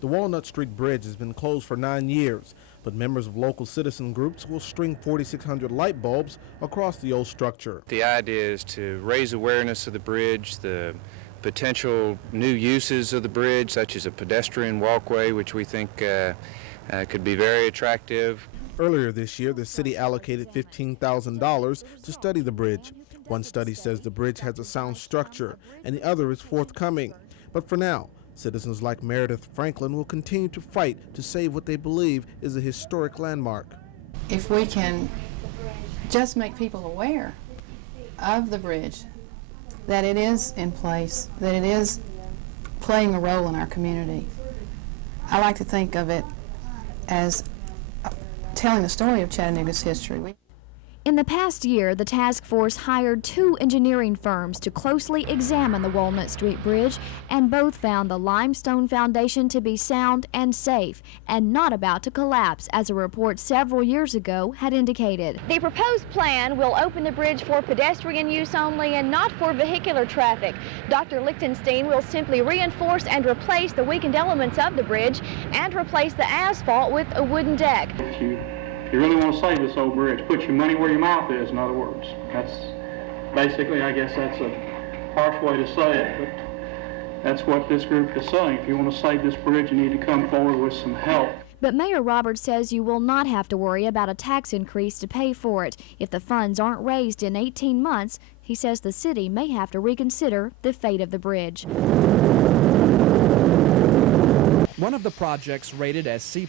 The Walnut Street Bridge has been closed for 9 years, but members of local citizen groups will string 4,600 light bulbs across the old structure. The idea is to raise awareness of the bridge, the potential new uses of the bridge, such as a pedestrian walkway, which we think could be very attractive. Earlier this year, the city allocated $15,000 to study the bridge. One study says the bridge has a sound structure, and the other is forthcoming. But for now, citizens like Meredith Franklin will continue to fight to save what they believe is a historic landmark. If we can just make people aware of the bridge, that it is in place, that it is playing a role in our community, I like to think of it as telling the story of Chattanooga's history. In the past year, the task force hired 2 engineering firms to closely examine the Walnut Street Bridge, and both found the limestone foundation to be sound and safe and not about to collapse, as a report several years ago had indicated. The proposed plan will open the bridge for pedestrian use only and not for vehicular traffic. Dr. Lichtenstein will simply reinforce and replace the weakened elements of the bridge and replace the asphalt with a wooden deck. If you really want to save this old bridge, put your money where your mouth is, in other words. That's basically, I guess that's a harsh way to say it, but that's what this group is saying. If you want to save this bridge, you need to come forward with some help. But Mayor Roberts says you will not have to worry about a tax increase to pay for it. If the funds aren't raised in 18 months, he says the city may have to reconsider the fate of the bridge. One of the projects rated as C+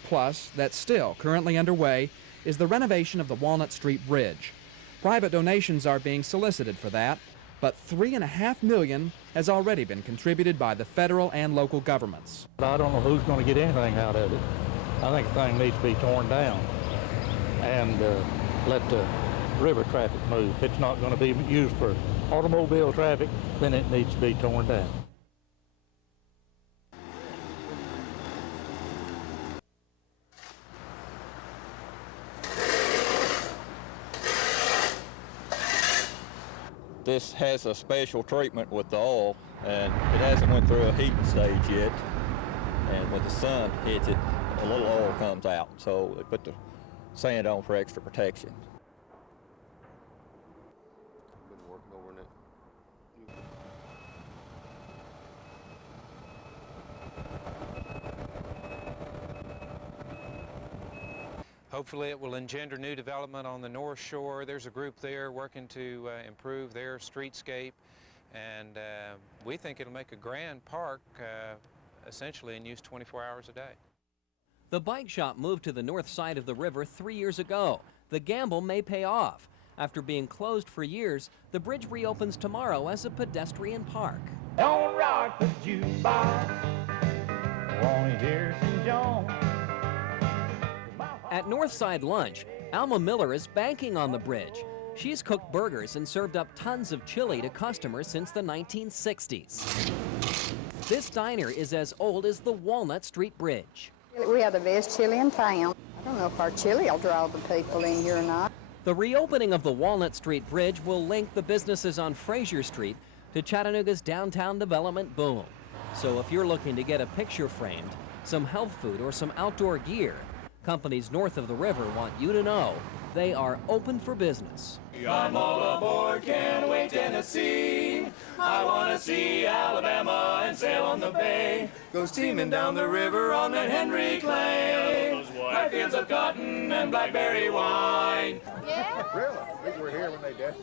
that's still currently underway is the renovation of the Walnut Street Bridge. Private donations are being solicited for that, but $3.5 million has already been contributed by the federal and local governments. I don't know who's going to get anything out of it. I think the thing needs to be torn down and let the river traffic move. If it's not going to be used for automobile traffic, then it needs to be torn down. This has a special treatment with the oil, and it hasn't went through a heating stage yet. And when the sun hits it, a little oil comes out. So they put the sand on for extra protection. Hopefully it will engender new development on the North Shore. There's a group there working to improve their streetscape, and we think it'll make a grand park essentially in use 24 hours a day. The bike shop moved to the north side of the river 3 years ago. The gamble may pay off. After being closed for years, the bridge reopens tomorrow as a pedestrian park. Don't rock the jukebox, wanna hear some Jones. At Northside Lunch, Alma Miller is banking on the bridge. She's cooked burgers and served up tons of chili to customers since the 1960s. This diner is as old as the Walnut Street Bridge. We have the best chili in town. I don't know if our chili will draw the people in here or not. The reopening of the Walnut Street Bridge will link the businesses on Fraser Street to Chattanooga's downtown development boom. So if you're looking to get a picture framed, some health food, or some outdoor gear, companies north of the river want you to know they are open for business. I'm all aboard, can't wait Tennessee. I want to see Alabama and sail on the bay. Go steaming down the river on that Henry Clay. Right fields of cotton and blackberry wine. Yeah? Really? I think we're here when they did.